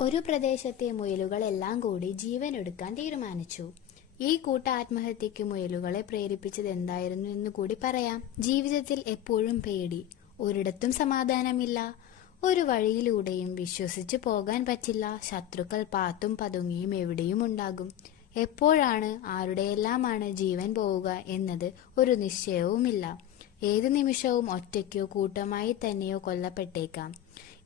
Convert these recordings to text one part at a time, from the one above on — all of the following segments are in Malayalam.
ഒരു പ്രദേശത്തെ മുയലുകളെല്ലാം കൂടി ജീവനൊടുക്കാൻ തീരുമാനിച്ചു. ഈ കൂട്ട ആത്മഹത്യക്ക് മുയലുകളെ പ്രേരിപ്പിച്ചത് എന്തായിരുന്നു എന്ന് കൂടി പറയാം. ജീവിതത്തിൽ എപ്പോഴും പേടി, ഒരിടത്തും സമാധാനമില്ല, ഒരു വഴിയിലൂടെയും വിശ്വസിച്ചു പോകാൻ പറ്റില്ല, ശത്രുക്കൾ പാത്തും പതുങ്ങിയും എവിടെയും ഉണ്ടാകും. എപ്പോഴാണ് ആരുടെയെല്ലാമാണ് ജീവൻ പോവുക എന്നത് ഒരു നിശ്ചയവുമില്ല. ഏതു നിമിഷവും ഒറ്റയ്ക്കോ കൂട്ടമായി തന്നെയോ കൊല്ലപ്പെട്ടേക്കാം.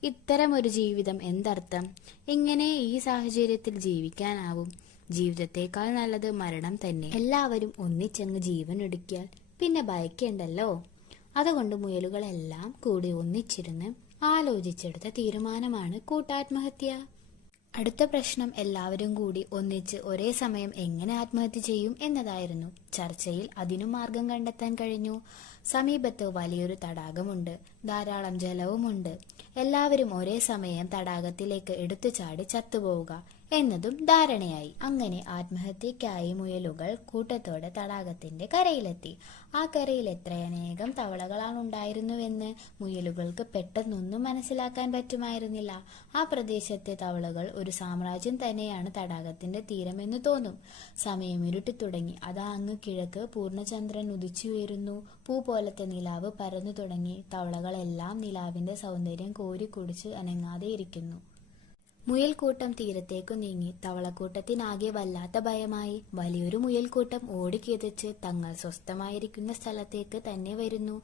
ഇത്തരമൊരു ജീവിതം എന്തർത്ഥം? എങ്ങനെ ഈ സാഹചര്യത്തിൽ ജീവിക്കാനാവും? ജീവിതത്തേക്കാൾ നല്ലത് മരണം തന്നെ. എല്ലാവരും ഒന്നിച്ചങ്ങ് ജീവനൊടുക്കിയാൽ പിന്നെ ഭയക്കേണ്ടല്ലോ. അതുകൊണ്ട് മുയലുകളെല്ലാം കൂടി ഒന്നിച്ചിരുന്ന് ആലോചിച്ചെടുത്ത തീരുമാനമാണ് കൂട്ടാത്മഹത്യ. അടുത്ത പ്രശ്നം എല്ലാവരും കൂടി ഒന്നിച്ച് ഒരേ സമയം എങ്ങനെ ആത്മഹത്യ ചെയ്യും എന്നതായിരുന്നു. ചർച്ചയിൽ അതിനു മാർഗം കണ്ടെത്താൻ കഴിഞ്ഞു. സമീപത്ത് വലിയൊരു തടാകമുണ്ട്, ധാരാളം ജലവുമുണ്ട്. എല്ലാവരും ഒരേ സമയം തടാകത്തിലേക്ക് എടുത്തു ചാടി ചത്തുപോവുക എന്നതും ധാരണയായി. അങ്ങനെ ആത്മഹത്യക്കായി മുയലുകൾ കൂട്ടത്തോടെ തടാകത്തിന്റെ കരയിലെത്തി. ആ കരയിൽ എത്രയനേകം തവളകളാണ് ഉണ്ടായിരുന്നുവെന്ന് മുയലുകൾക്ക് പെട്ടെന്നൊന്നും മനസ്സിലാക്കാൻ പറ്റുമായിരുന്നില്ല. ആ പ്രദേശത്തെ തവളകൾ ഒരു സാമ്രാജ്യം തന്നെയാണ്. തടാകത്തിന്റെ തീരമെന്ന് തോന്നും. സമയം ഇരുട്ടി തുടങ്ങി. അതാ അങ്ങ് കിഴക്ക് പൂർണ്ണചന്ദ്രൻ ഉദിച്ചുയരുന്നു. പൂ പോലത്തെ നിലാവ് പരന്നു തുടങ്ങി. തവളകളെല്ലാം നിലാവിന്റെ സൗന്ദര്യം കോരിക്കുടിച്ച് അനങ്ങാതെ ഇരിക്കുന്നു. മുയൽക്കൂട്ടം തീരത്തേക്കു നീങ്ങി. തവളക്കൂട്ടത്തിനാകെ വല്ലാത്ത ഭയമായി. വലിയൊരു മുയൽക്കൂട്ടം ഓടിക്കിതച്ച് തങ്ങൾ സ്വസ്ഥമായിരിക്കുന്ന സ്ഥലത്തേക്ക് തന്നെ വരുന്നു.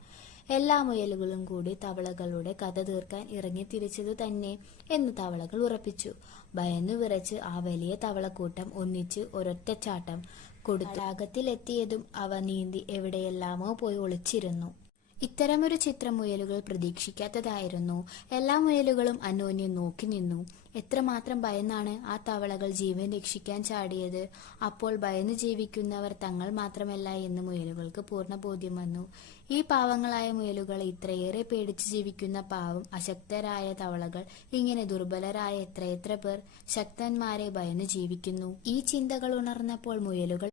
എല്ലാ മുയലുകളും കൂടി തവളകളുടെ കഥ തീർക്കാൻ ഇറങ്ങിത്തിരിച്ചതു തന്നെ എന്ന് തവളകൾ ഉറപ്പിച്ചു. ഭയന്നു വിറച്ച് ആ വലിയ തവളക്കൂട്ടം ഒന്നിച്ച് ഒരൊറ്റച്ചാട്ടം കൊടുത്തു. തടാകത്തിലെത്തിയതും അവ നീന്തി എവിടെയെല്ലാമോ പോയി ഒളിച്ചിരുന്നു. ഇത്തരമൊരു ചിത്രം മുയലുകൾ പ്രതീക്ഷിക്കാത്തതായിരുന്നു. എല്ലാ മുയലുകളും അന്യോന്യം നോക്കി നിന്നു. എത്രമാത്രം ഭയന്നാണ് ആ തവളകൾ ജീവൻ രക്ഷിക്കാൻ ചാടിയത്. അപ്പോൾ ഭയന്ന് ജീവിക്കുന്നവർ തങ്ങൾ മാത്രമല്ല എന്ന് മുയലുകൾക്ക് പൂർണ്ണ ബോധ്യം വന്നു. ഈ പാവങ്ങളായ മുയലുകളെ ഇത്രയേറെ പേടിച്ച് ജീവിക്കുന്ന പാവം അശക്തരായ തവളകൾ, ഇങ്ങനെ ദുർബലരായ എത്രയെത്ര പേർ ശക്തന്മാരെ ഭയന്ന് ജീവിക്കുന്നു. ഈ ചിന്തകൾ ഉണർന്നപ്പോൾ മുയലുകൾ